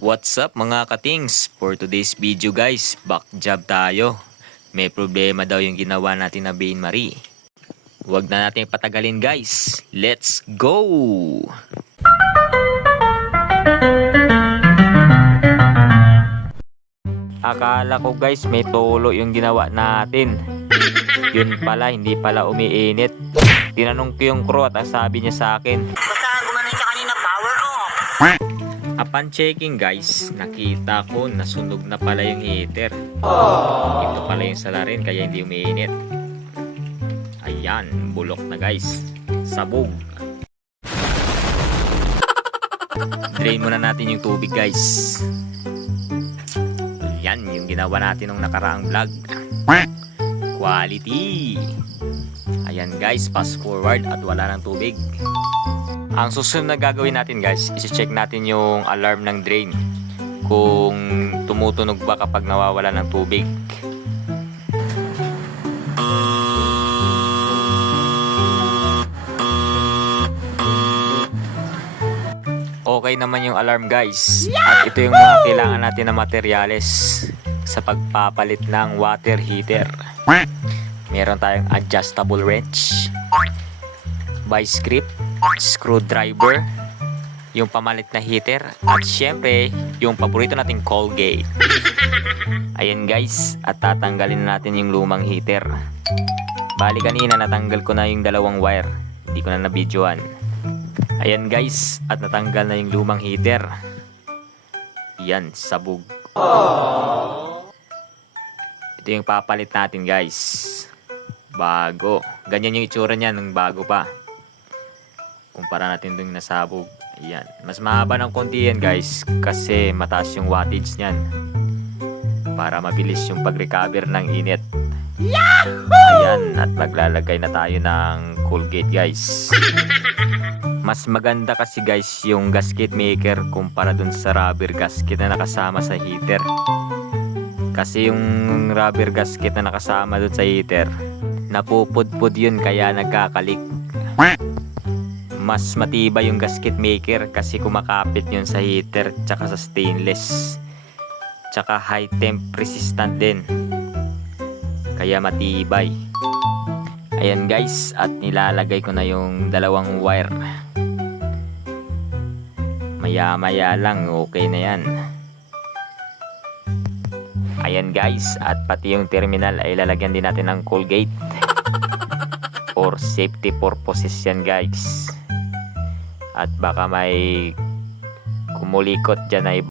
What's up mga katings? For today's video guys, back job tayo. May problema daw yung ginawa natin na Bain Marie. Huwag na natin patagalin guys. Let's go! Akala ko guys may tulo yung ginawa natin. Yun pala, hindi pala umiinit. Tinanong ko yung crew at ang sabi niya sa akin, basta gumanon siya kanina, power off. upon checking guys, nakita ko nasunog na pala yung heater. Ito pala yung salarin kaya hindi umiinit. Ayan, bulok na guys. Sabog. Drain muna natin yung tubig guys. Yan yung ginawa natin nung nakaraang vlog. Quality. Ayan guys, fast forward at wala ng tubig. Ang susunod na gagawin natin guys, isi-check natin yung alarm ng drain kung tumutunog ba kapag nawawala ng tubig. Okay naman yung alarm guys. At ito yung mga kailangan natin na materyales sa pagpapalit ng water heater. Meron tayong adjustable wrench, vice grip, screwdriver, yung pamalit na heater, at syempre yung paborito nating Colgate. Ayan guys, at tatanggalin natin yung lumang heater. Bali kanina natanggal ko na yung dalawang wire, hindi ko na nabidyoan. Ayan guys, at natanggal na yung lumang heater. Yan, sabog. Ito yung papalit natin guys. Bago. Ganyan yung itsura niya nung bago pa. Kumpara natin dun nasabog. Ayan. Mas mahaba ng konti yan guys kasi mataas yung wattage niyan. Para mabilis yung pag-recover ng init. Ayan. At maglalagay na tayo ng Colgate guys. Mas maganda kasi guys yung gasket maker kumpara dun sa rubber gasket na nakasama sa heater. Kasi yung rubber gasket na nakasama dun sa heater, napupudpud yun kaya nagkakalik. Mas matibay yung gasket maker kasi kumakapit yun sa heater tsaka sa stainless. Tsaka high temp resistant din. Kaya matibay. Ayan guys, at nilalagay ko na yung dalawang wire. Maya-maya lang, okay na yan. Ayan guys, at pati yung terminal ay lalagyan din natin ng Colgate. For safety purposes yan guys. At baka may kumulikot dyan ay